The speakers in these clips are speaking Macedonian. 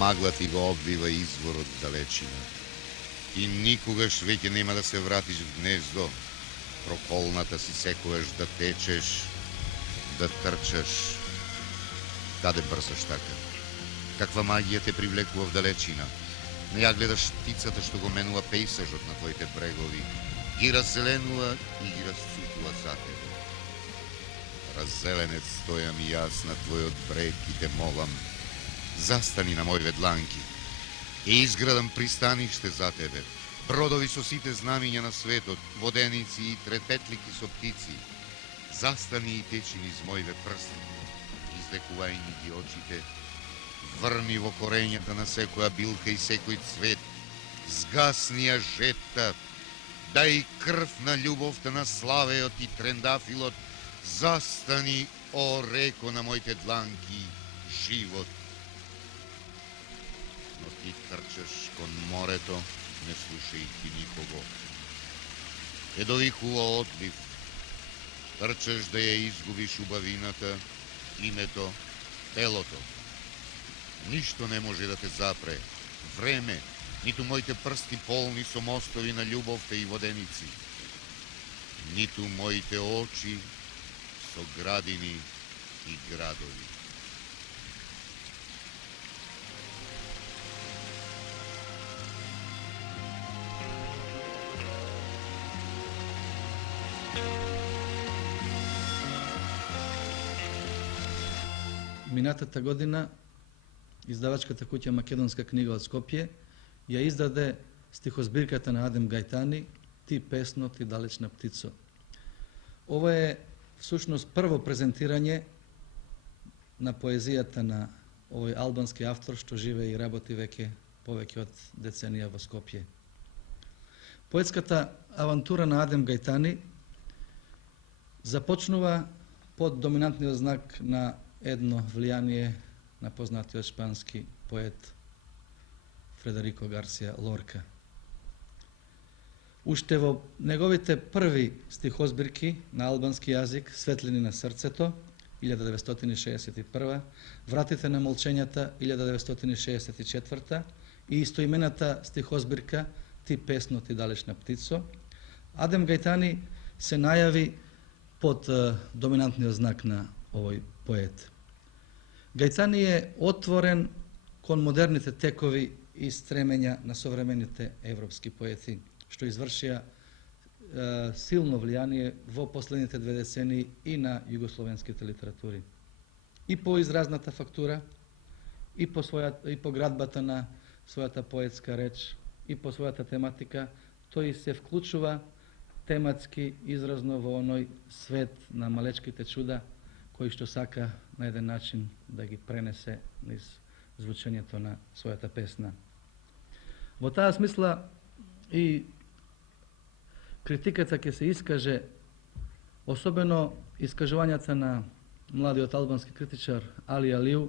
магла ти го обвива извор од далечина. И никогаш веќе нема да се вратиш в гнездо, проколната си секогаш да течеш, да трчаш. Каде брсаш така? Каква магија те привлекува в далечина? Не ја гледаш птицата што го менува пейсажот на твоите брегови, ги раззеленува и ги расцутува за тебе. Раззеленец стојам и јас на твојот брег и те молам, застани на моите дланки. Ќе изградам пристаниште за тебе, бродови со сите знамиња на светот, воденици и трепетлики со птици. Застани и течи низ моите прсти, излекувај ми ги очите, врни во корењата на секоја билка и секој цвет, згасни ја жетта, дај крв на љубовта на славеот и трендафилот, застани, о реко на моите дланки, живот. Но ти трчаш кон морето, не слушајќи никого. Е довикува одлив, трчаш да ја изгубиш убавината, името, телото. Ништо не може да те запре. Време, ниту моите прсти полни со мостови на љубовта и воденици, ниту моите очи со градини и градови. Минатата година издавачката куќа Македонска книга од Скопје ја издаде стихозбирката на Адем Гајтани "Ти песно, ти далечна птицо". Ова е всушност прво презентирање на поезијата на овој албански автор што живее и работи веќе повеќе од деценија во Скопје. Поетската авантура на Адем Гајтани започнува под доминантниот знак на едно влијание на познатиот шпански поет Фредерико Гарсија Лорка. Уште во неговите први стихозбирки на албански јазик, "Светлини на срцето", 1961, "Вратите на молчењата", 1964, и истоимената стихозбирка "Ти песно, ти далечна птицо", Адем Гајтани се најави под доминантниот знак на овој поет. Гајтани е отворен кон модерните текови и стремења на современите европски поети, што извршија силно влијание во последните 2 децении и на југословенските литератури. И по изразната фактура, и по градбата на својата поетска реч, и по својата тематика, тој се вклучува тематски изразно во оној свет на малечките чуда, кој што сака на еден начин да ги пренесе низ звучењето на својата песна. Во таа смисла и критиката ќе се искаже, особено искажувањата на младиот албански критичар Али Алиу,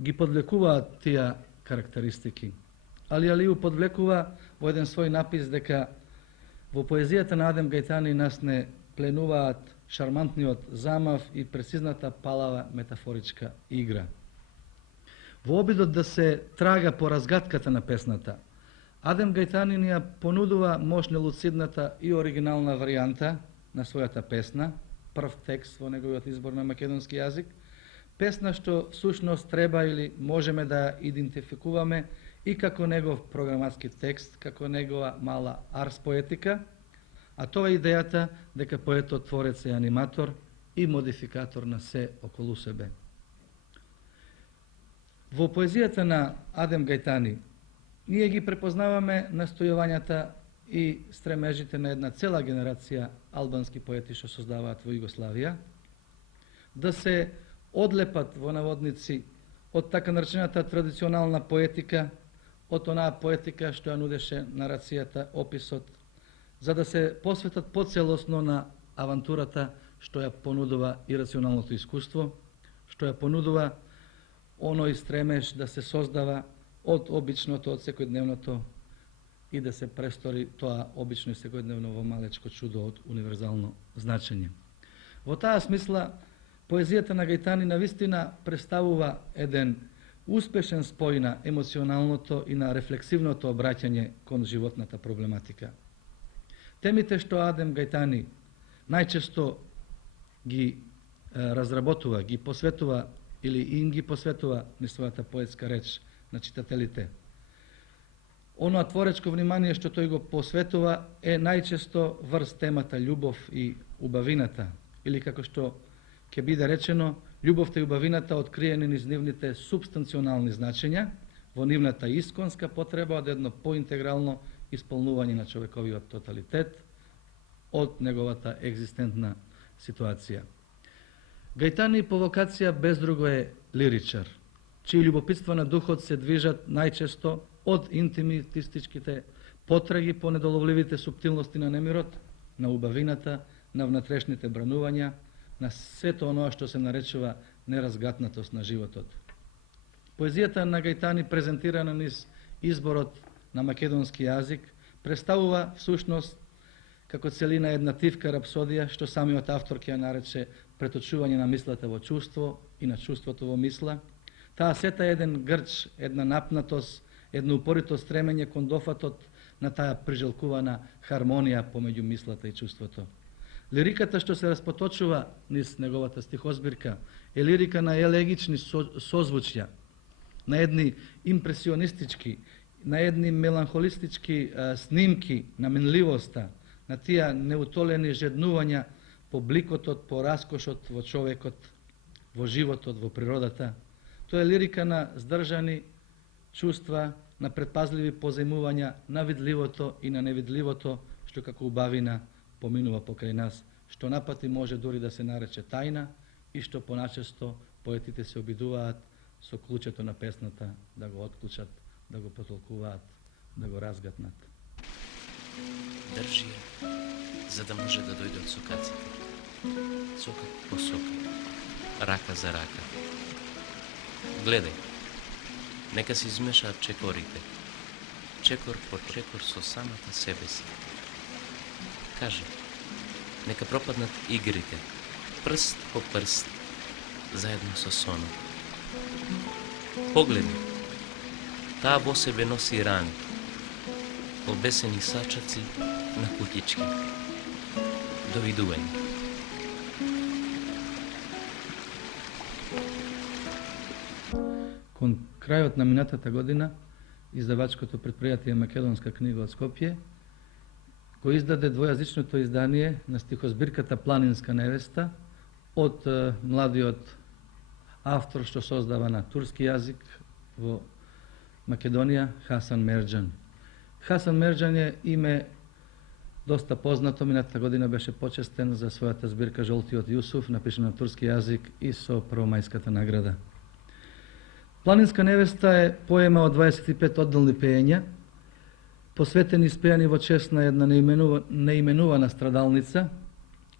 ги подвлекуваат тие карактеристики. Али Алиу подвлекува во еден свој напис дека во поезијата на Адем Гајтани нас не пленуваат шармантниот замав и прецизната палава метафоричка игра. Во обидот да се трага по разгатката на песната, Адем Гајтани ни ја понудува мощно луцидната и оригинална варијанта на својата песна, прв текст во неговиот избор на македонски јазик, песна што всушност треба или можеме да идентификуваме и како негов програматски текст, како негова мала арс поетика, а тоа е идејата дека поетот творец е аниматор и модификатор на се околу себе. Во поезијата на Адем Гајтани ние ги препознаваме настојувањата и стремежите на една цела генерација албански поети што создаваат во Југославија, да се одлепат во наводници од така наречената традиционална поетика, од онаа поетика што ја нудеше нарацијата, описот, за да се посветат поцелосно на авантурата што ја понудува ирационалното искуство, што ја понудува оној стремеж да се создава од обичното, од секојдневното и да се престори тоа обично и секојдневно во малечко чудо од универзално значење. Во таа смисла, поезијата на Гајтани навистина представува еден успешен спој на емоционалното и на рефлексивното обраќање кон животната проблематика. Темите што Адем Гајтани најчесто ги разработува, ги посветува или им ги посветува низ својата поетска реч на читателите. Оноа творечко внимание што тој го посветува е најчесто врз темата љубов и убавината, или како што ќе биде речено, љубовта и убавината откриени низ нивните субстанционални значења, во нивната исконска потреба од едно поинтегрално исполнување на човековиот тоталитет од неговата екзистентна ситуација. Гајтани по вокација без друго е лиричар, чии љубопитства на духот се движат најчесто од интимистичките потраги по недоловливите суптилности на немирот, на убавината, на внатрешните бранувања, на сето оноа што се наречува неразгатнатост на животот. Поезијата на Гајтани, презентирана низ изборот на македонски јазик, представува всушност како целина една тивка рапсодија, што самиот автор ќе ја нарече преточување на мислата во чувство и на чувството во мисла. Таа сета е еден грч, една напнатост, едно упорито стремење кон дофатот на таа прижелкувана хармонија помеѓу мислата и чувството. Лириката што се распоточува низ неговата стихозбирка е лирика на елегични созвучја, на едни импресионистички, на едни меланхолистички снимки на минливоста, на тие неутолени жеднувања по бликотот, по раскошот во човекот, во животот, во природата. Тоа е лирика на здржани чувства, на предпазливи позајмувања на видливото и на невидливото, што како убавина поминува покрај нас, што напати може дури да се нарече тајна и што поначесто поетите се обидуваат со клучето на песната да го отклучат, да го потолкуваат, да го разгатнат. Држи ја, за да може да дојде од сукаците. Сока по сока, рака за рака. Гледај, нека се измешаат чекорите, чекор по чекор со самата себе си. Кажи, нека пропаднат игрите, прст по прст, заедно со сонот. Погледи, таа во себе носи рани, обесени сачаци на кутички. Довидување. Кон крајот на минатата година, издавачкото предпријатие Македонска книга од Скопје го издаде двојазичното издание на стихозбирката Планинска невеста од младиот автор што создава на турски јазик во Македонија, Хасан Мерџан. Хасан Мерџан е име доста познато, минатата година беше почестен за својата збирка Жолтиот Јусуф, напишана на турски јазик и со првомајската награда. Планинска невеста е поема од 25 одделни пеења, посветени испеани во чест на една неименувана страдалница,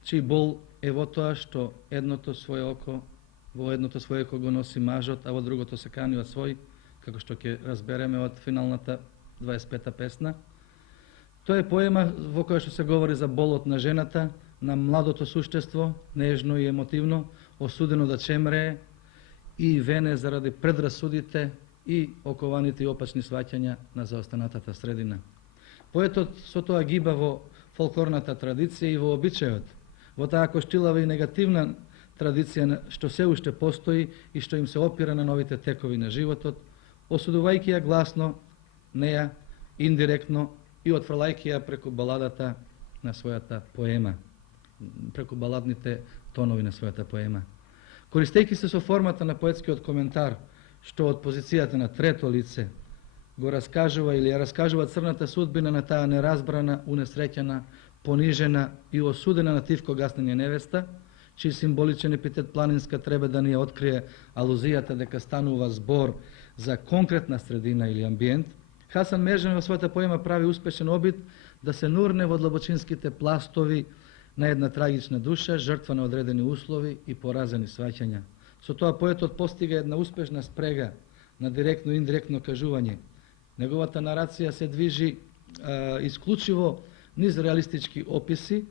чиј бол е во тоа што во едното своје око го носи мажот, а во другото се кани од свој, како што ќе разбереме од финалната 25-та песна. Тоа е поема во која што се говори за болот на жената, на младото суштество, нежно и емотивно, осудено да чемрее и вене заради предрасудите и окованите и опачни сваќања на заостанатата средина. Поетот со тоа гиба во фолклорната традиција и во обичајот, во таа коштилава и негативна традиција што се уште постои и што им се опира на новите текови на животот, осудувајќи ја гласно неја, индиректно и отфрлајќи ја преку баладата на својата поема, преку баладните тонови на својата поема. Користејќи се со формата на поетскиот коментар, што од позицијата на трето лице го раскажува или ја раскажува црната судбина на таа неразбрана, унесреќена, понижена и осудена на тивко гаснење невеста, чиј символичен епитет Планинска треба да ни ја открие алузијата дека станува збор за конкретна средина или амбиент, Хасан Мерџан во својата поема прави успешен обид да се нурне во длабочинските пластови на една трагична душа, жртва на одредени услови и поразени сваќања. Со тоа поетот постига една успешна спрега на директно и индиректно кажување. Неговата нарација се движи исклучиво низ реалистички описи,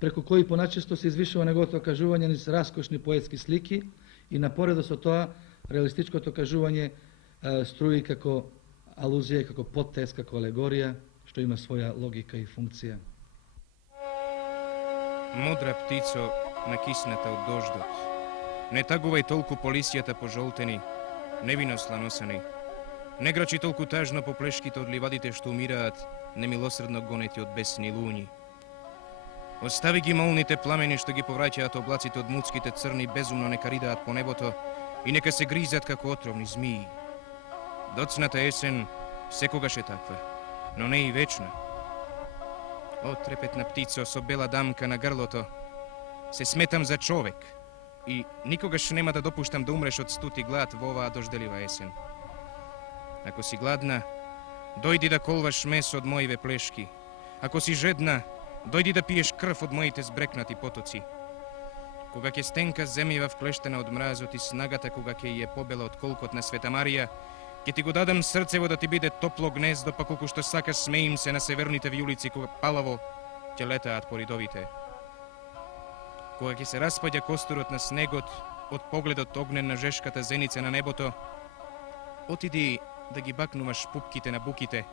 преку кои поначесто се извишува неговото кажување низ раскошни поетски слики и напоредо со тоа реалистичкото кажување struji како алузија, како подтекст, како алегорија, што има своја логика и функција. Мудра птицо, накисната од дождот, не тагувај толку по лисјата пожолтени, невино сланосани. Не грачи толку тажно по плешките од ливадите што умираат, немилосредно гонети од бесни луњи. Остави ги молните пламени што ги повраќаат облаците од муцките црни, безумно нека ридаат по небото и нека се гризат како отровни змии. Доцната есен секогаш е таква, но не и вечна. О, трепетна птицо со бела дамка на грлото, се сметам за човек и никогаш нема да допуштам да умреш од студ и глад во оваа дожделива есен. Ако си гладна, дојди да колваш месо од моиве плешки. Ако си жедна, дојди да пиеш крв од моите збрекнати потоци. Кога ќе стенка земјава вклештена од мразот и снагата кога ќе е побела од колкот на Света Марија, ќе ти го дадам срцево да ти биде топло гнездо, па колку што сакаш смеим се на северните виулици кога палаво ќе летаат по ридовите. Кога ќе се распаѓа костурот на снегот од погледот огнен на жешката зеница на небото, отиди да ги бакнуваш пупките на буките,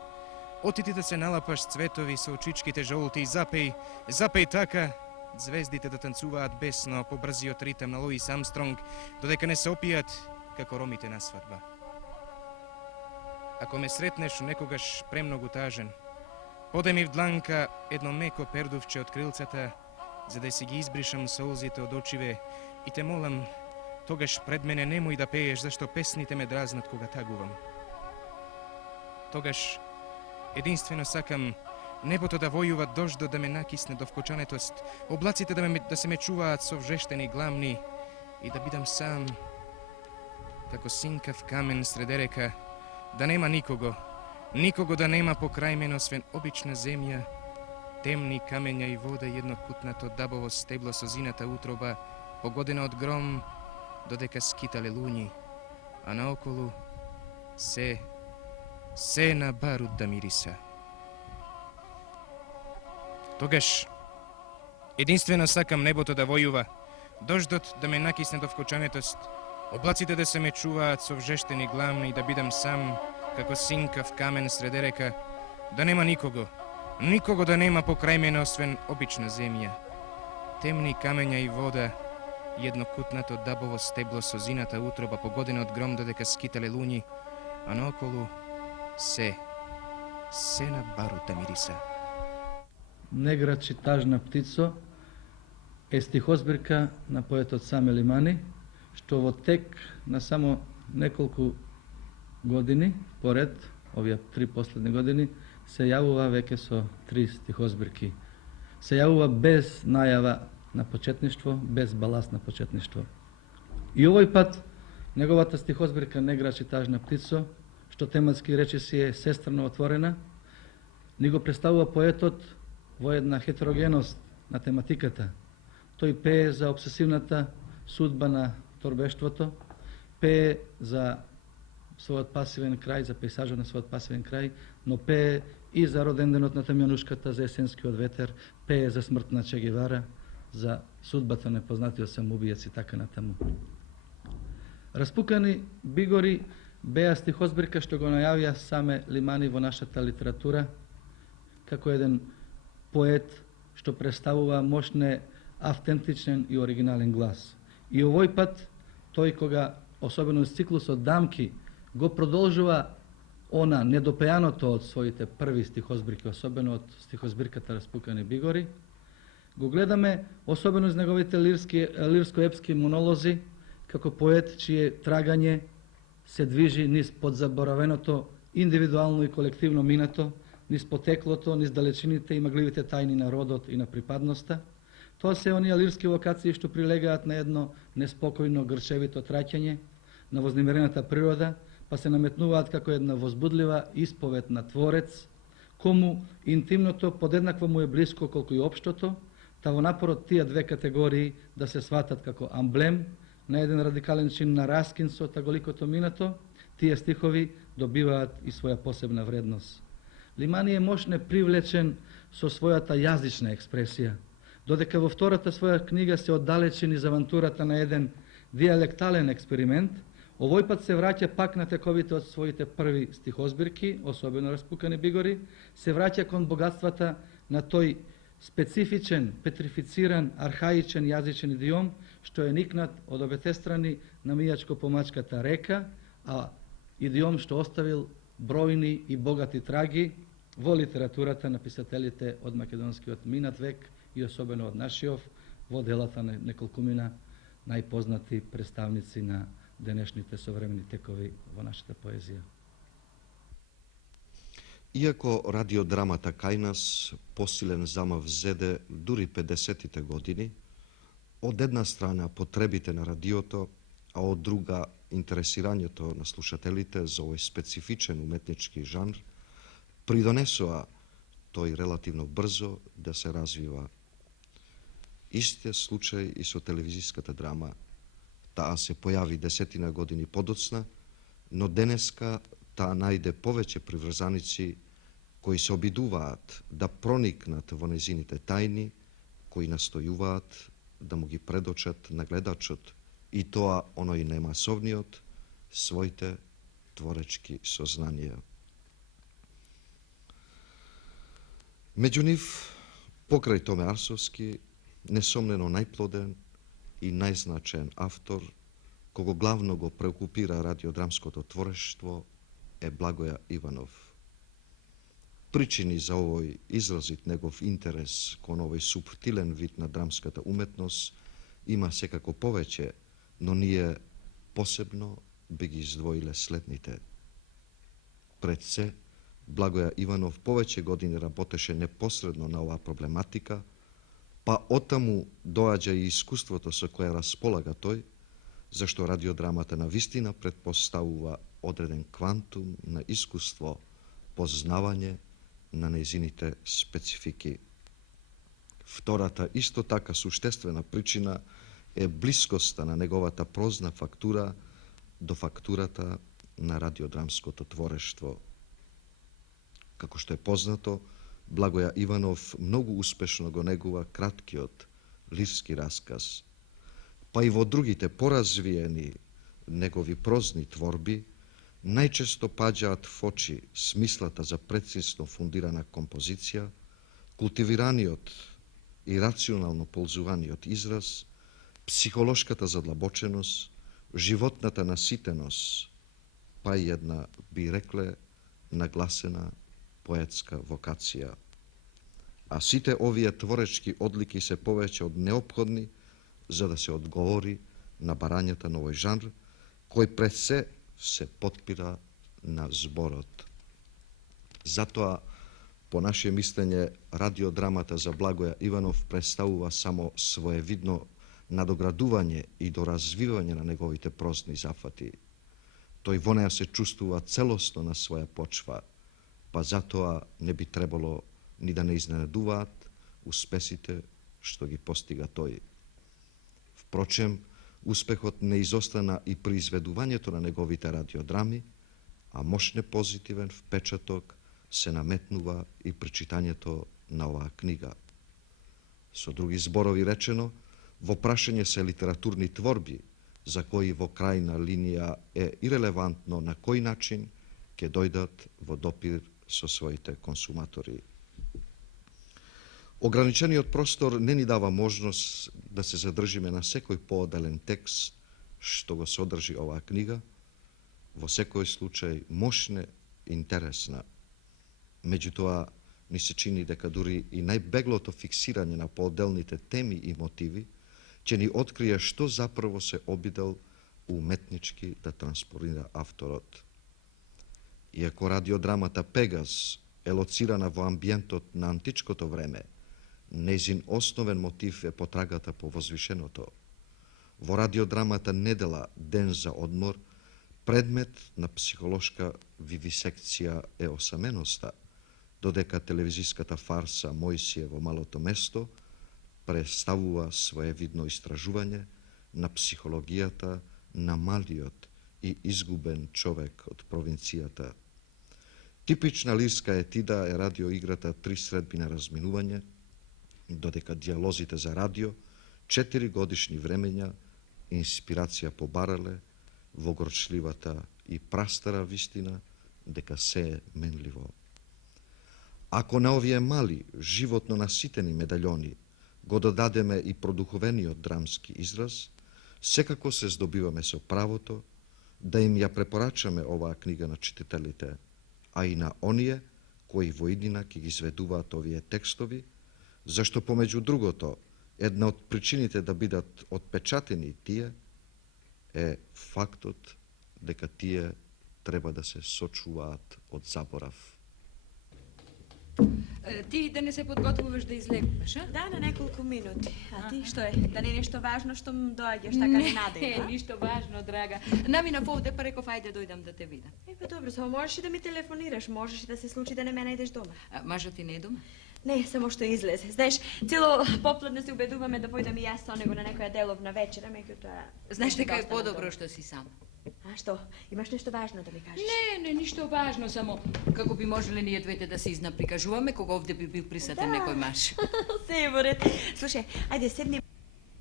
отиди да се налапаш цветови со очичките жолти и запеј така, звездите да танцуваат бесно по брзиот ритам на Луис Амстронг, додека не се опијат како ромите на свадба. Ако ме сретнеш некогаш премногу тажен, подај ми в дланка едно меко пердувче од крилцата, за да си ги избришам солзите од очиве и те молам, тогаш пред мене немој да пееш, зашто песните ме дразнат кога тагувам. Тогаш единствено сакам небото да војува, дождот да ме накисне до вкочанетост, облаците да се ме чуваат со вжештени гламни и да бидам сам, како синкав камен среде река, да нема никого да нема покрај мене освен обична земја, темни камења и вода и еднокутнато дабово стебло со зината утроба, погодена од гром, додека скитале луњи, а наоколу се на барут да мириса. Тогаш единствено сакам небото да војува, дождот да ме накисне до вкочанетост, облаците да се ме чуваат со вжештени гламни и да бидам сам, како синкав камен среде река, да нема никого да нема покрај мене освен обична земја, темни камења и вода, еднокутнато дабово стебло со зината утроба погодена од гром додека скитале луњи, а наоколу се на барут да мириса. Не грачи тажна птицо е стихозбирка на поетот Саме Лимани, што во тек на само неколку години, поред овие 3 последни години, се јавува веќе со 3 стихозбирки. Се јавува без најава на почетништво, без баласт на почетништво. И овој пат неговата стихозбирка Не грачи тажна птицо, што тематски речиси е сестрано отворена, ни го представува поетот во една хетерогеност на тематиката. Тој пее за обсесивната судба на торбештвото, пее за својот пасивен крај, за пейсажот на својот пасивен крај, но пее и за роденденот на Темјанушката, за есенскиот ветер, пее за смрт на Че Гевара, за судбата на непознатиот самоубиец и така натаму. Распукани бигори беа стихозбирка што го најавија Саме Лимани во нашата литература, како еден поет што представува мощне, автентичен и оригинален глас. И овој пат, тој кога, особено с циклусот Дамки, го продолжува она недопеаното од своите први стихозбирки, особено од стихозбирката Распукани бигори, го гледаме особено из неговите лирско-епски монолози, како поет чие трагање се движи низ подзаборавеното индивидуално и колективно минато, низ потеклото, низ далечините и магливите тајни на родот и на припадноста. Тоа се оние лирски локации што прилегаат на едно неспокојно грчевито траќање на вознемирената природа, па се наметнуваат како една возбудлива исповед на Творец, кому интимното подеднакво му е блиско колку и општото, та во напорот тие две категории да се сватат како амблем на еден радикален чин на раскин со таголикото минато, тие стихови добиваат и своја посебна вредност. Лимани е мощно привлечен со својата јазична експресија, додека во втората своја книга се оддалечи низ авантурата на еден диалектален експеримент, Овој пат се враќа пак на тековите од своите први стихозбирки, особено Распукани бигори, се враќа кон богатствата на тој специфичен, петрифициран, архаичен јазичен идиом, што е никнат од обете страни на Мијачко-Помачката река, а идиом што оставил бројни и богати траги во литературата на писателите од македонскиот минат век и особено од нашиот, во делата на неколкумина најпознати представници на денешните современи текови во нашата поезија. Иако радиодрамата кај нас посилен замав зеде дури 50-тите години, од една страна потребите на радиото, а од друга интересирањето на слушателите за овој специфичен уметнички жанр, придонесоа тој релативно брзо да се развива. Истиот случај и со телевизиската драма. Таа се појави 10 години подоцна, но денеска таа најде повеќе приврзаници кои се обидуваат да проникнат во незините тајни, кои настојуваат да му ги предочат на гледачот и тоа оној најмасовниот своите творечки сознанија. Меѓу нив, покрај Томе Арсовски, несомнено најплоден и најзначаен автор, кого главно го преокупира радиодрамското творештво, е Благоја Иванов. Причини за овој изразит негов интерес кон овој субтилен вид на драмската уметност има секако повеќе, но ние посебно би ги издвоиле следните. Пред се, Благоја Иванов повеќе години работеше непосредно на оваа проблематика, па оттаму доаѓа и искуството со кое располага тој, зашто радиодрамата на вистина предпоставува одреден квантум на искуство, познавање на нејзините специфики. Втората, исто така суштествена причина е блискоста на неговата прозна фактура до фактурата на радиодрамското творештво. Како што е познато, Благоја Иванов многу успешно го негува краткиот лирски расказ, па и во другите поразвиени негови прозни творби најчесто паѓаат в очи смислата за прецизно фундирана композиција, култивираниот и рационално ползуваниот израз, психолошката задлабоченост, животната наситеност, па и една, би рекле, нагласена поетска вокација. А сите овие творечки одлики се повеќе од неопходни за да се одговори на барањата на овој жанр, кој пред се потпира на зборот. Затоа, по наше мислење, радиодрамата за Благоја Иванов представува само своевидно надоградување и доразвивање на неговите прозни зафати. Тој во неја се чувствува целосно на своја почва, па затоа не би требало ни да не изненадуваат успесите што ги постига тој. Впрочем, успехот не изостана и при изведувањето на неговите радиодрами, а мощне позитивен впечаток се наметнува и при читањето на оваа книга. Со други зборови речено, во прашање се литературни творби, за кои во крајна линија е ирелевантно на кој начин ќе дојдат во допир со своите консуматори. Ограничениот простор не ни дава можност да се задржиме на секој поодделен текст што го содржи оваа книга, во секој случај мощна, интересна. Меѓутоа, ни се чини дека дури и најбеглото фиксирање на поодделните теми и мотиви ќе ни открие што запрво се обидел уметнички да транспонира авторот. Иако радиодрамата Пегас е лоцирана во амбиентот на античкото време, нејзин основен мотив е потрагата по возвишеното. Во радиодрамата Недела, ден за одмор, предмет на психолошка вивисекција е осаменоста, додека телевизиската фарса Мојсие во малото место представува своевидно истражување на психологијата на малиот и изгубен човек од провинцијата. Типична лирска етида е радиоиграта Три средби на разминување, додека диалозите за радио, 4 годишни времења, инспирација по Бареле, во горчливата и прастара вистина дека се е менливо. Ако на овие мали, животно наситени медальони го додадеме и продуховениот драмски израз, секако се здобиваме со правото да им ја препорачаме оваа книга на читателите, а и на оние кои во иднина ќе ги изведуваат овие текстови, зашто помеѓу другото, една од причините да бидат отпечатени тие е фактот дека тие треба да се сочуваат од заборав. Ти да не се подготвуваш да излегуваш, а? Да, на неколку минути. А ти што е? Да не е нешто важно што му доаѓаш така ненадејно? Не, ништо важно, драга. Наминав овде па реков ајде дојдам да те видам. Па добро, само можеш и да ми телефонираш, можеш и да се случи да не ме најдеш дома. Мажот ти не е дома? Не, само што излезе. Знаеш, цело попладне се убедуваме да појдам и јас со него на некоја деловна вечера, меѓутоа... Знаеш дека е подобро што си сама. А што? Имаш нешто важно да ми кажеш? Не, ништо важно, само како би можеле ние двете да се изнаприкажуваме кога овде би бил присутен некој маж. Се борет. Слушај, ајде седни.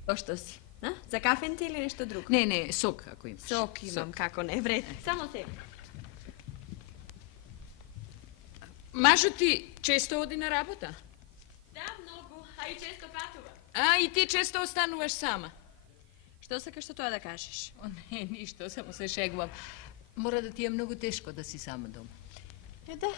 Што си? А? За кафенце или нешто друго? Не, сок ако имаш. Сок имам, како не, вред. Само се. Мажот ти често оди на работа? Да, многу, а и често патува. А, и ти често остануваш сама? Што сакаш што тоа да кажеш? О, не, ништо, само се шегувам. Мора да ти е многу тешко да си сама дома. Да,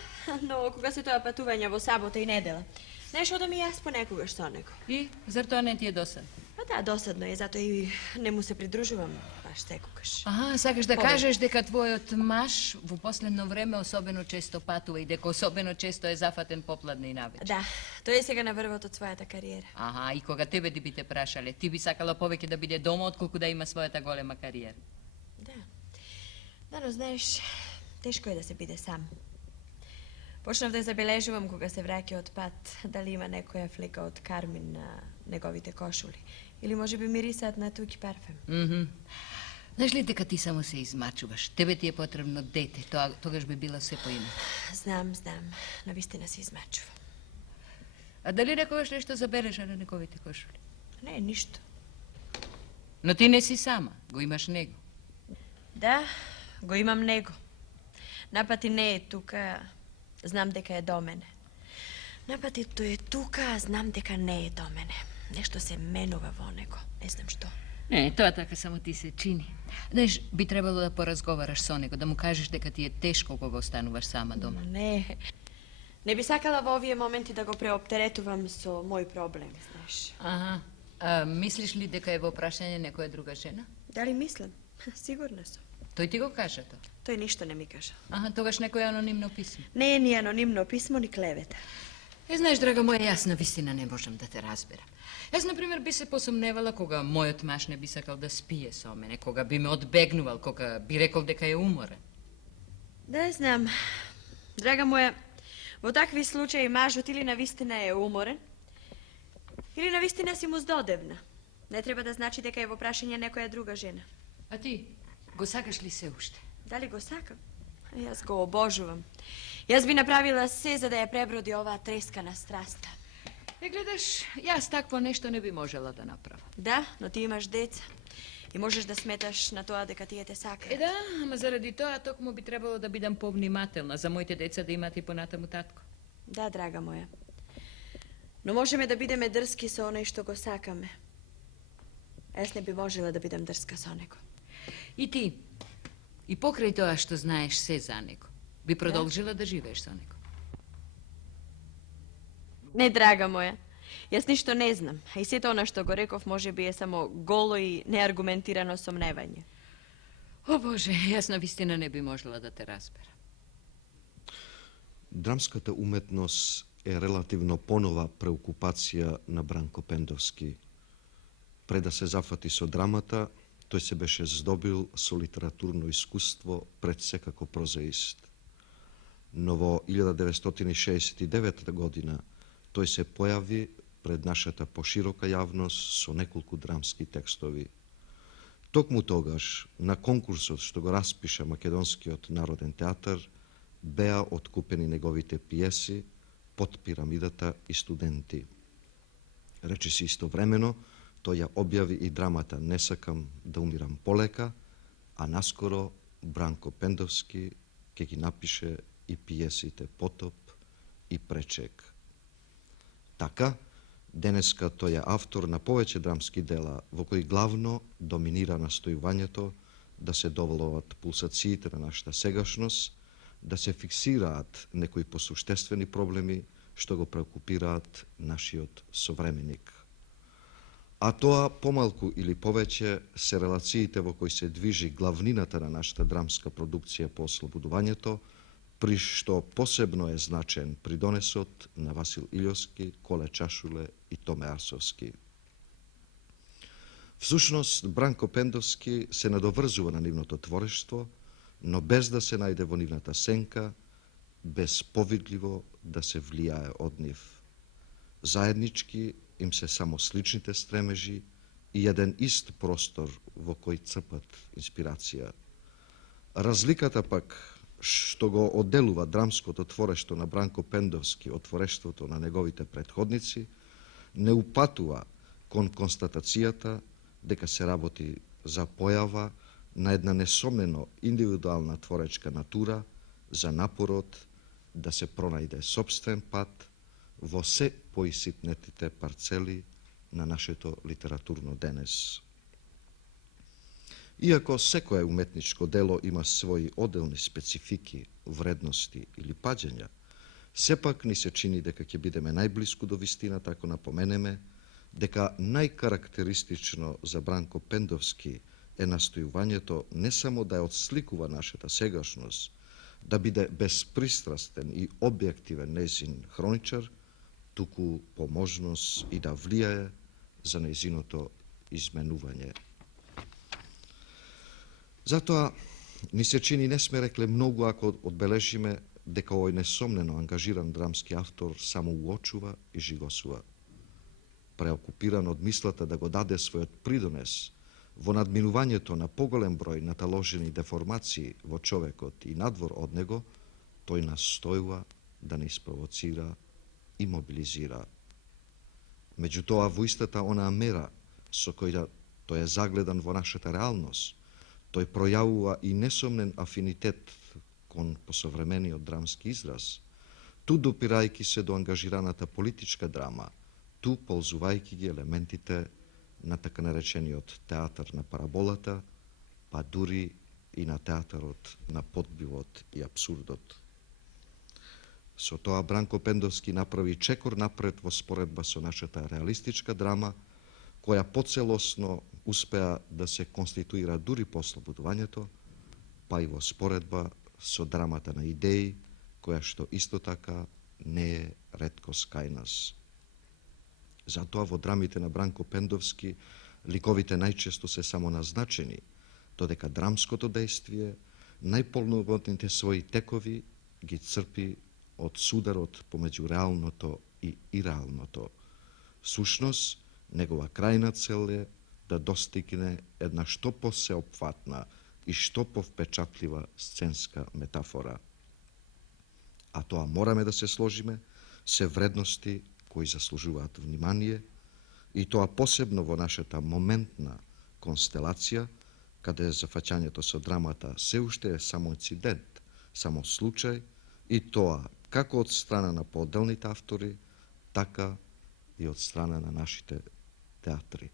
но кога се тоа патување во сабота и недела? Знаеш, одам и јас понекогаш со него. И, зар тоа не ти е досадно? Па да, досадно е, затоа и не му се придружувам баш секогаш. Аха, сакаш да кажеш дека твојот маж во последно време особено често патува и дека особено често е зафатен попладне и навечер. Да, тој е сега на врвот од својата кариера. Аха, и кога тебе би те прашале, ти би сакала повеќе да биде дома отколку да има својата голема кариера. Да. Да, но знаеш, тешко е да се биде сам. Почнав да забележувам кога се враќа од пат, дали има некоја флека од кармин на неговите кошули. Или може би мирисаат на туѓ парфем. Знаеш ли дека ти само се измачуваш? Тебе ти е потребно дете, тогаш би била се поиме. Знам, навистина се измачувам. А дали некогаш нешто забележа на неговите кошули? Не, ништо. Но ти не си сама, го имаш него. Да, го имам него. Напати не е тука, знам дека е до мене. Напати тој е тука, знам дека не е до мене. Нешто се менува во него, не знам што. Не, тоа така само ти се чини. Знаеш, би требало да поразговараш со него, да му кажеш дека ти е тешко кога остануваш сама дома. Не, не би сакала во овие моменти да го преоптеретувам со мој проблем, знаеш. Аха, а мислиш ли дека е во прашање некоја друга жена? Дали мислам? Сигурна сум. Тој ти го кажа тоа? Тој ништо не ми кажа. Аха, тогаш некој анонимно писмо. Не е ни анонимно писмо, ни клевета. Знаеш, драга моја, јас на вистина не можам да те разберам. Јас, например, би се посомневала кога мојот маж не би сакал да спие со мене, кога би ме одбегнувал, кога би рекол дека е уморен. Да, знам. Драга моја, во такви случаи мажот или на вистина е уморен, или на вистина си му здодевна. Не треба да значи дека е во прашање некоја друга жена. А ти, го сакаш ли се уште? Дали го сакам? Јас го обожувам. Јас би направила се за да ја преброди оваа треска на страста. Гледаш, јас такво нешто не би можела да направам. Да, но ти имаш деца. И можеш да сметаш на тоа дека тие те сакаат. Да, ама заради тоа токму би требало да бидам повнимателна за моите деца да имат и понатаму татко. Да, драга моја. Но можеме да бидеме дрски со оној што го сакаме. Јас не би можела да бидам дрска со него. И ти, и покрај тоа што знаеш се за него, би продолжила да живееш со него. Не, драга моја. Јас ништо не знам, а и сето она што го реков може би е само голо и неаргументирано сомневање. О, Боже, јас на вистина не би можела да те разберам. Драмската уметност е релативно понова преокупација на Бранко Пендовски. Пред да се зафати со драмата, тој се беше здобил со литературно искуство пред секако прозаист. Но во 1969 година тој се појави пред нашата поширока јавност со неколку драмски текстови. Токму тогаш, на конкурсот што го распиша Македонскиот народен театар, беа откупени неговите пиеси Под пирамидата и Студенти. Речиси истовремено, тој ја објави и драмата Не сакам да умирам полека, a naskoro Branko Pendovski ќе ги напише и пиесите Потоп и Пречек. Така, денеска тој е автор на повеќе драмски дела во кои главно доминира настојувањето да се доволуват пулсациите на нашата сегашност, да се фиксираат некои посуштествени проблеми што го преокупираат нашиот современик. А тоа помалку или повеќе се релациите во кои се движи главнината на нашата драмска продукција по ослободувањето, при што посебно е значен придонесот на Васил Илјовски, Коле Чашуле и Томе Арсовски. Всушност, Бранко Пендовски се надоврзува на нивното творештво, но без да се најде во нивната сенка, без повидливо да се влијае од нив. Заеднички им се само сличните стремежи и еден ист простор во кој црпат инспирација. Разликата пак што го одделува драмското творештво на Бранко Пендовски од творештвото на неговите претходници, не упатува кон констатацијата дека се работи за појава на една несомнено индивидуална творечка натура, за напорот да се пронајде собствен пат во се поиситнетите парцели на нашето литературно денес. Иако секое уметничко дело има своји одделни специфики, вредности или паѓања, сепак ни се чини дека ќе бидеме најблиску до вистината ако напоменеме дека најкарактеристично за Бранко Пендовски е настојувањето не само да ја отсликува нашата сегашност, да биде безпристрастен и објективен нејзин хроничар, туку по можност и да влијае за нејзиното изменување. Затоа ни се чини не сме рекле многу ако одбележиме дека овој несомнено ангажиран драмски автор само уочува и жигосува. Преокупиран од мислата да го даде својот придонес во надминувањето на поголем број наталожени деформации во човекот и надвор од него, тој настојува да не испровоцира и мобилизира. Меѓутоа, во истата онаа мера со која тој е загледан во нашата реалност, тој пројавува и несомнен афинитет кон посовремениот драмски израз, ту допирајќи се до ангажираната политичка драма, ту ползувајќи ги елементите на така наречениот театар на параболата, па дури и на театарот на подбивот и абсурдот. Со тоа Бранко Пендовски направи чекор напред во споредба со нашата реалистичка драма, која поцелосно успеа да се конституира дури по ослободувањето, па и во споредба со драмата на идеи, која што исто така не е реткост кај нас. Затоа во драмите на Бранко Пендовски ликовите најчесто се само назначени, додека драмското дејствие најполноводните своји текови ги црпи од сударот помеѓу реалното и иреалното. Сушност, негова крајна цел е да достигне една што посеопфатна и што повпечатлива сценска метафора. А тоа мораме да се сложиме, се вредности кои заслужуваат внимание, и тоа посебно во нашата моментна констелација, каде зафаќањето со драмата се уште е само инцидент, само случај, и тоа како од страна на поотделните автори, така и од страна на нашите театри.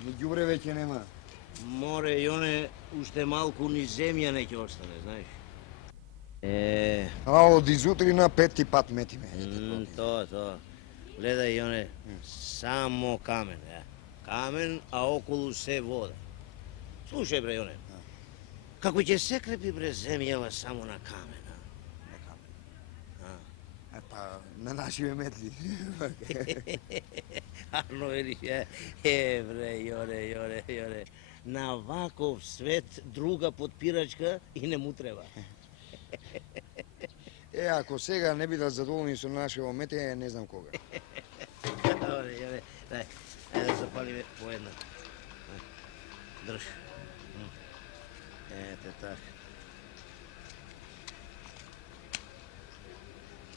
Ни ѓубре веќе нема. Море, Јоне, уште малку ни земја не ќе остане, знаеш. А од изутрина 5 пат метиме. Тоа. Гледај, Јоне, само камен, Камен, а околу се вода. Слушај, бре, Јоне, како ќе се крепи, бре, земјава само на камен, На камен. Па, на нашиве метли. Арно, велиш, бре, Јоне, на ваков свет друга подпирачка и не му треба. Ако сега не бидат задоволни со нашево метење, не знам кога. Добре, Јоне, дај да запалиме по една. Држ. Ете така.